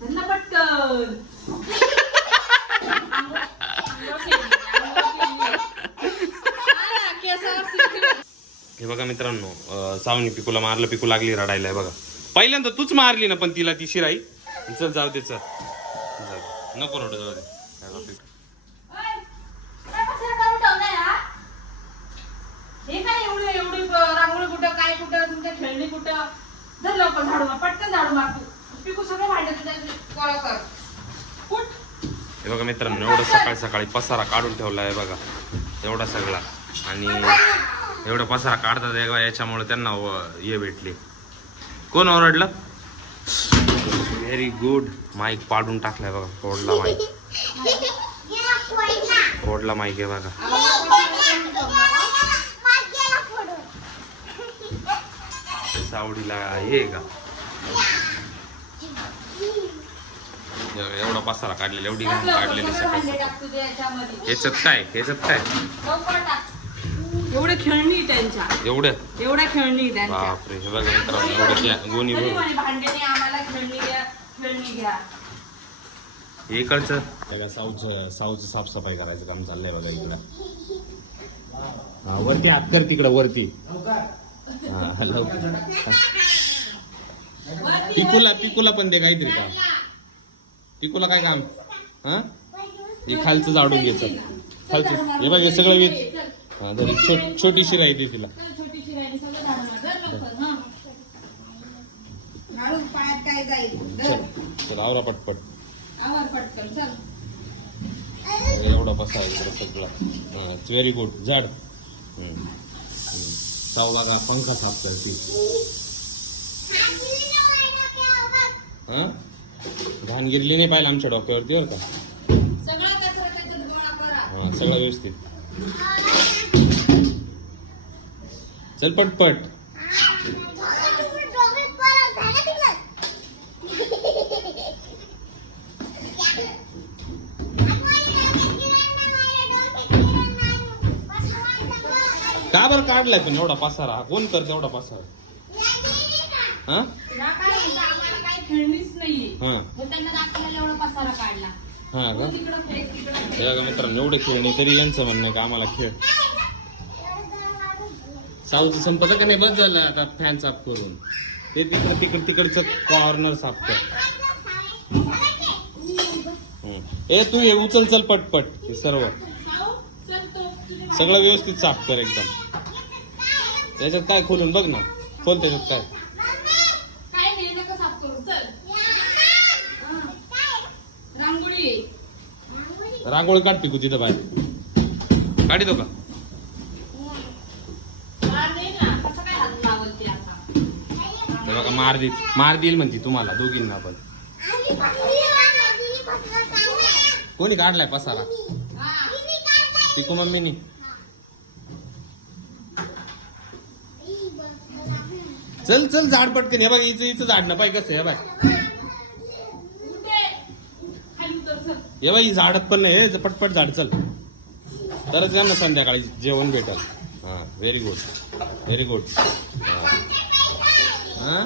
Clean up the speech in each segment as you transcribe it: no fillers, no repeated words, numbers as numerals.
धन्ना पटकन. हे बघा मित्रांनो, सावनी पिकूला मारलं, पिकू लागली रडायला. बघा पहिल्यांदा तूच मारली ना, पण तिला ती शिराई. चल जाऊ दे, चल नको रडू, जाऊ दे. हे काय एवढी एवढी रांगोळी कुठं, काय कुठं, तुमच्या खेळणी कुठं. जर लवकर झाडू मार, पटकन झाडू मार. तू पिकू सगळं भांडे तुझ्या गोळा कर. कुठ हे बघा मित्रांनो, एवढं सकाळी सकाळी पसारा काढून ठेवला आहे बघा, एवढा सगळा. आणि एवढा पसारा काढतात याच्यामुळे त्यांना हे भेटले. कोण ओरडलं? Very good. माईक पाडून टाकलाय बघा, फोडला माईक, फोडला माईक आहे बघा. सावडीला हे का एवढा पसारा काढलेला, एवढी काढलेली सकाळी. याच्यात काय, याच्यात काय एवढे खेळणी त्यांच्या, एवढ्या खेळणी त्यांच्या. बापरे. हे बघा मित्रांनो, एवढ्या गोणी भरून भांडे आम्हाला खेळणी घ्या, खेळणी घ्या. इकडचं साऊचं साफसफाई करायचं काम चाललंय बघा इकडं. हा वरती हात कर, तिकडं वरती. हा लवकर. पिकूला पण दे काहीतरी काम. पिकूला काय काम? हा हे खालचं झाडून घ्यायचं, खालचं. हे बघ सगळं वेच. हा तरी छोटीशी राहते तिला. चल आवरा पटपट. एवढा बसा इकडं सगळं. Very good. झाड. साव बघा पंखा साफ करते. हा घाण गिरली नाही पाहिजे आमच्या डोक्यावरती बरं का. हा सगळं व्यवस्थित. चल पटपट. का बरं काढलाय पण एवढा पसारा? कोण करते एवढा पसारा? हा खेळणीच नाही. हा हा का? हे बघा मित्रांनो, एवढे खेळणे तरी यांचं म्हणणं का आम्हाला खेळ. साऊचं संपत का नाही? बस झालं आता फॅन साफ करून. ते तिकडचं कॉर्नर साफ कर. ए तू हे उचल, चल पटपट. हे सर्व सगळं व्यवस्थित साफ कर एकदम. त्याच्यात काय खोलून बघ ना, खोल त्याच्यात काय. रांगोळी काढ पिकू तिथं बाहेर. काढी दो का? बघा मार देईल म्हणती तुम्हाला दोघींना पण. कोणी काढलाय पसारा? पिकू मम्मीनी. चल चल झाड पटकन. हे बघ हिचं झाड ना पाहिजे कसं. हे बघ हे बाई झाडत पण नाही. पटपट झाड चल, तरच यांना संध्याकाळी जेवण भेटल. हा व्हेरी गुड, व्हेरी गुड. हा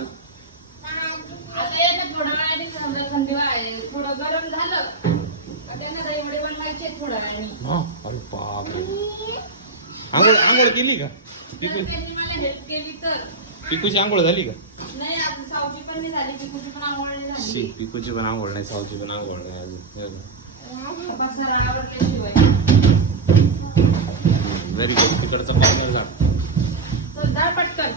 अरे बापरे. आंघोळ केली का? पिकूची आंघोळ झाली का? पिकूची पण आंघोळ नाही, सावची पण आंघोळ नाही अजून. Very good. तिकडचा कॉर्नर झाला. पटकन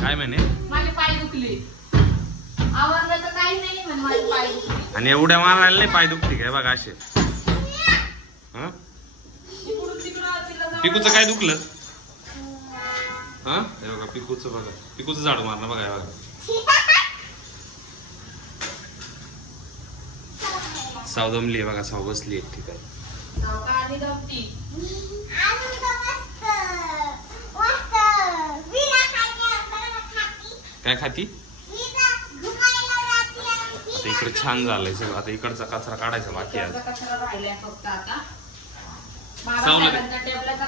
काय म्हणे? माझे पाय दुखले. आवरलं तर काही नाही म्हणे, माझे पाय दुखले. आणि एवढ्या मारायला नाही पाय दुखते काय बघा असे. हा पिकूचं काय दुखलं? हा हे बघा पिकूचं, बघा पिकूचं झाड मारणं बघा. हे बघा साव दमली बघा, साव बसली एक ठिकाणी. काय खाती? आता इकडे छान झालंय सगळं. आता इकडचा कचरा काढायचा बाकी आहे. सावलं दे. बाबासाहेबांच्या टेबलाचा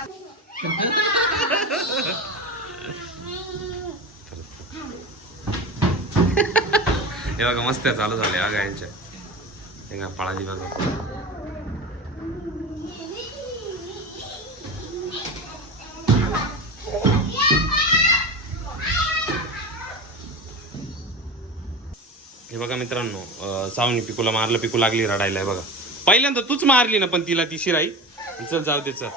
हे बघा मस्त चालू झाले अगं यांच्या हे का पळाली बघा. हे बघा मित्रांनो सावनी पिकूला मारलं, पिकू लागली रडायला. बघा पहिल्यांदा तूच मारली ना पण तिला ती शिराई. चल जाऊ दे, चल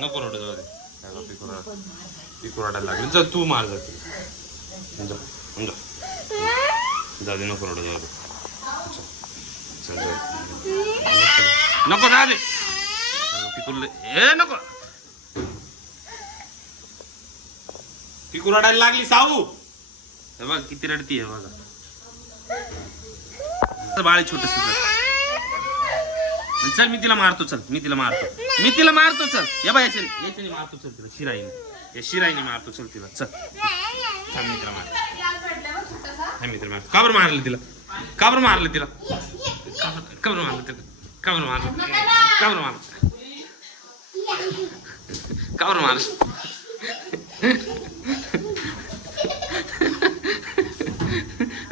नको रडू, जाऊ दे. पिकू रडायला लागली. चल तू मार जाते, जाऊ दे, नको रडू, जाऊ दे. चल जाऊ दे. नको जाऊ दे पिकू, ए नको. पिकू रडायला लागली साऊ. हे बघ किती रडती आहे बघा. बाळ छोटस. चल मी तिला मारतो, चल मी तिला मारतो, चल या बा याच्याने मारतो, चल तिला शिराईने, या शिराईने मारतो, चल तिला, चल मी तिला मारतो. का बरं मारलं तिला, का बरं मारलं तिला, का बरं मारलं तिला, का बरं मारलं, का बरं मारलं, का बरं मारलं.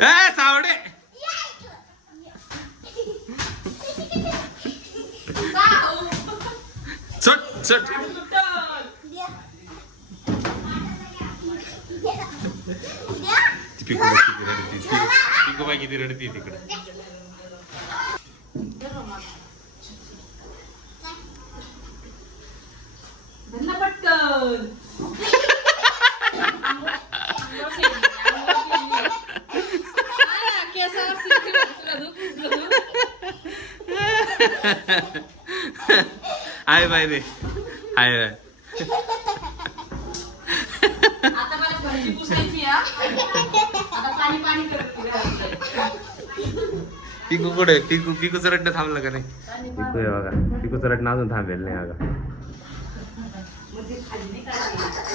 ए सावडे चट चट. पिकू बाई किती रडती तिकडे. पटकन हाय बाय रे, हाय बाय. आता मला भरती पुसायची आता पाणी पाणी करत. पिकू कुठे, पिकूचं रडणं थांबलं का नाही. पिकू आहे बघा, पिकूचं रडणं अजून थांबेल नाही. अगं